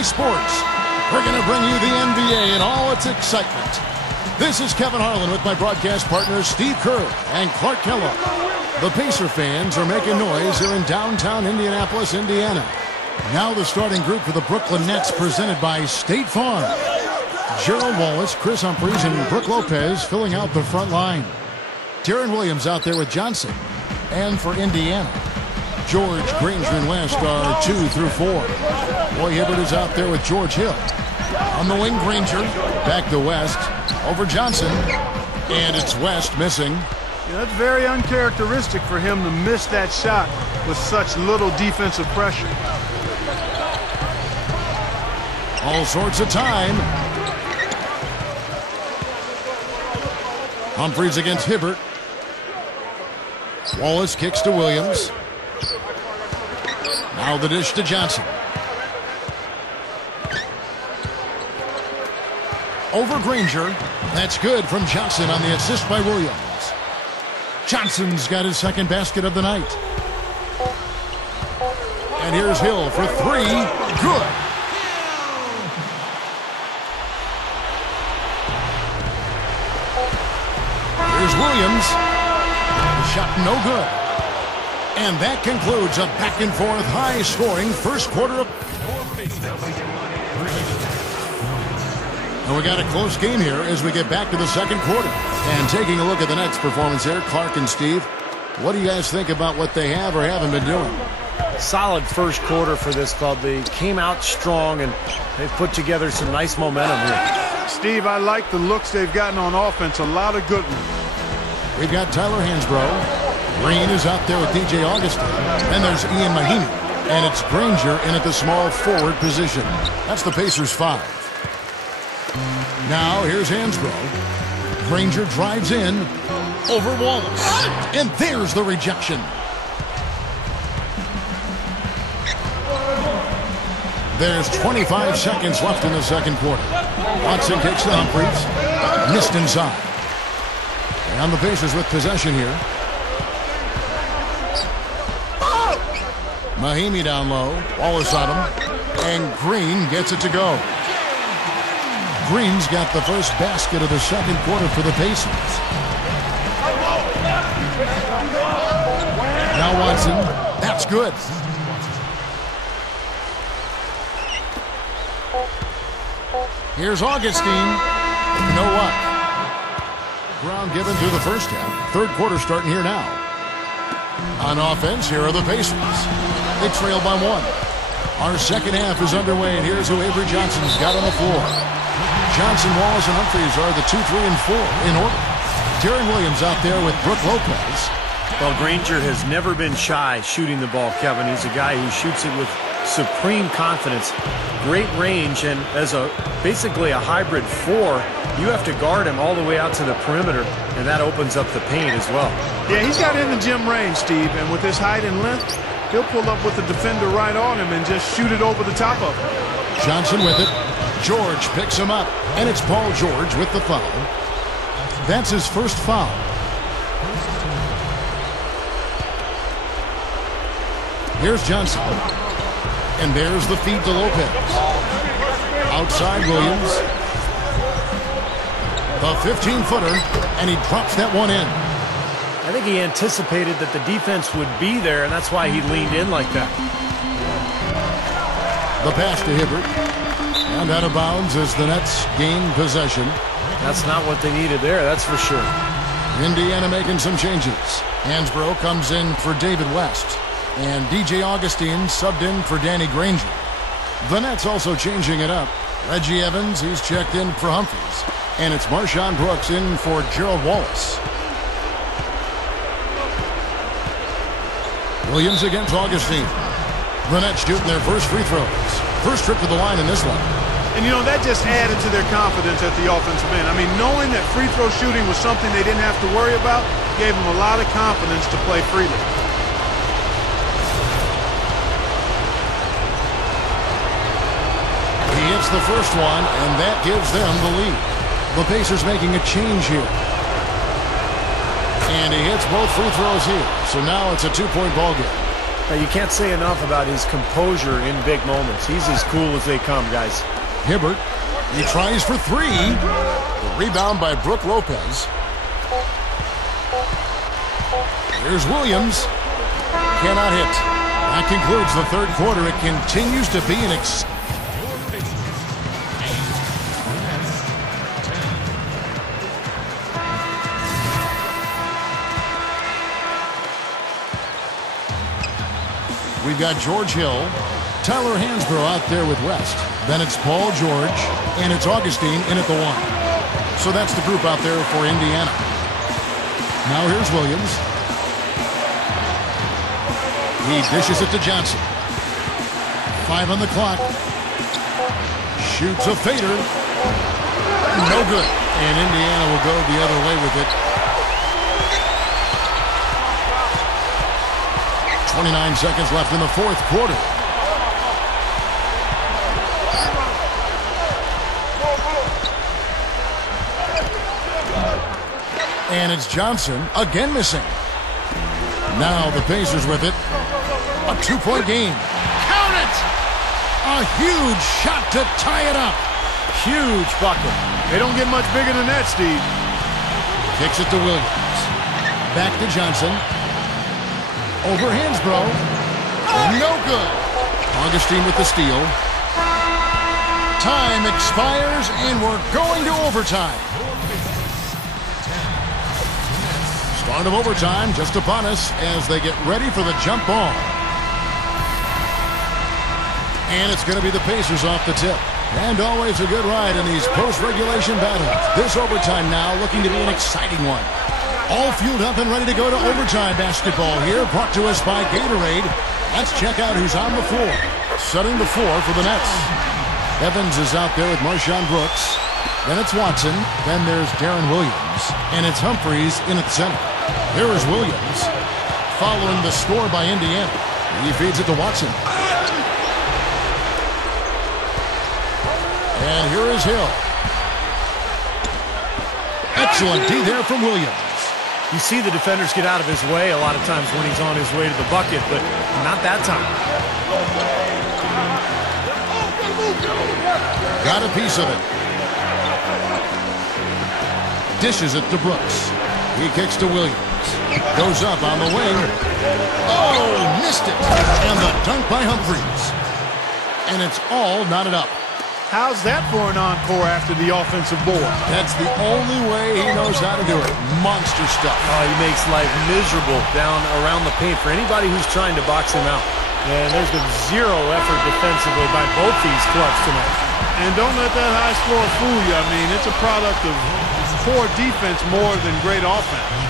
EA Sports. We're going to bring you the NBA and all its excitement. This is Kevin Harlan with my broadcast partners Steve Kerr and Clark Kellogg. The Pacer fans are making noise here in downtown Indianapolis, Indiana. Now the starting group for the Brooklyn Nets, presented by State Farm. Gerald Wallace, Chris Humphries, and Brook Lopez filling out the front line. Deron Williams out there with Johnson. And for Indiana, George, Granger, and West are 2 through 4. Roy Hibbert is out there with George Hill. On the wing, Granger. Back to West. Over Johnson. And it's West missing. Yeah, that's very uncharacteristic for him to miss that shot with such little defensive pressure. All sorts of time. Humphries against Hibbert. Wallace kicks to Williams. Now the dish to Johnson. Over Granger. That's good from Johnson on the assist by Williams. Johnson's got his second basket of the night. And here's Hill for 3. Good. Here's Williams. The shot no good. And that concludes a back-and-forth, high-scoring first quarter of... And we got a close game here as we get back to the second quarter. And taking a look at the Nets' performance here, Clark and Steve, what do you guys think about what they have or haven't been doing? Solid first quarter for this club. They came out strong, and they've put together some nice momentum here. Steve, I like the looks they've gotten on offense. A lot of good ones. We've got Tyler Hansbrough. Green is out there with DJ Augustin. And there's Ian Mahinmi. And it's Granger in at the small forward position. That's the Pacers' 5. Now here's Hansbrough. Granger drives in over Wallace. And there's the rejection. There's 25 seconds left in the second quarter. Watson kicks to Humphries. Missed inside. And the Pacers with possession here. Mahinmi down low. Wallace on him. And Green gets it to go. Green's got the first basket of the second quarter for the Pacers. Now Watson. That's good. Here's Augustine. No luck. Ground given through the first half. Third quarter starting here now. On offense, here are the Pacers. They trail by 1. Our second half is underway, and here's who Avery Johnson's got on the floor. Johnson, Wallace, and Humphries are the 2, 3, and 4 in order. Deron Williams out there with Brook Lopez. Well, Granger has never been shy shooting the ball, Kevin. He's a guy who shoots it with supreme confidence, great range, and as basically a hybrid 4, you have to guard him all the way out to the perimeter, and that opens up the paint as well. Yeah, he's got in the gym range, Steve, and with his height and length, he'll pull up with the defender right on him and just shoot it over the top of him. Johnson with it. George picks him up, and it's Paul George with the foul. That's his first foul. Here's Johnson. And there's the feed to Lopez. Outside Williams. The 15-footer, and he drops that one in. I think he anticipated that the defense would be there, and that's why he leaned in like that. The pass to Hibbert. And out of bounds as the Nets gain possession. That's not what they needed there, that's for sure. Indiana making some changes. Hansbrough comes in for David West. And DJ Augustine subbed in for Danny Granger. The Nets also changing it up. Reggie Evans, he's checked in for Humphries. And it's Marshawn Brooks in for Gerald Wallace. Williams against Augustine. The Nets shooting their first free throws. First trip to the line in this one. And, you know, that just added to their confidence at the offensive end. I mean, knowing that free throw shooting was something they didn't have to worry about gave them a lot of confidence to play freely. He hits the first one, and that gives them the lead. The Pacers making a change here. And he hits both free throws here. So now it's a 2-point ball game. You can't say enough about his composure in big moments. He's as cool as they come, guys. Hibbert, he tries for three. The rebound by Brook Lopez. Here's Williams. Cannot hit. That concludes the third quarter. It continues to be an We've got George Hill, Tyler Hansbrough out there with West. Then it's Paul George, and it's Augustine in at the one. So that's the group out there for Indiana. Now here's Williams. He dishes it to Johnson. 5 on the clock. Shoots a fader. No good. And Indiana will go the other way with it. 29 seconds left in the fourth quarter. And it's Johnson again missing. Now the Pacers with it. A 2-point game. Count it! A huge shot to tie it up. Huge bucket. They don't get much bigger than that, Steve. Kicks it to Williams. Back to Johnson. Over Hansbrough. No good. Augustine with the steal. Time expires, and we're going to overtime. Start of overtime just upon us as they get ready for the jump ball. And it's going to be the Pacers off the tip. And always a good ride in these post-regulation battles. This overtime now looking to be an exciting one. All fueled up and ready to go to overtime basketball here, brought to us by Gatorade. Let's check out who's on the floor. Setting the floor for the Nets. Evans is out there with Marshawn Brooks. Then it's Watson. Then there's Darren Williams. And it's Humphries in at center. Here is Williams. Following the score by Indiana. He feeds it to Watson. And here is Hill. Excellent D there from Williams. You see the defenders get out of his way a lot of times when he's on his way to the bucket, but not that time. Got a piece of it. Dishes it to Brooks. He kicks to Williams. Goes up on the wing. Oh, missed it. And the dunk by Humphries. And it's all knotted up. How's that for an encore after the offensive board? That's the only way he knows how to do it. Monster stuff. Oh, he makes life miserable down around the paint for anybody who's trying to box him out. And there's been zero effort defensively by both these clubs tonight. And don't let that high score fool you. I mean, it's a product of poor defense more than great offense.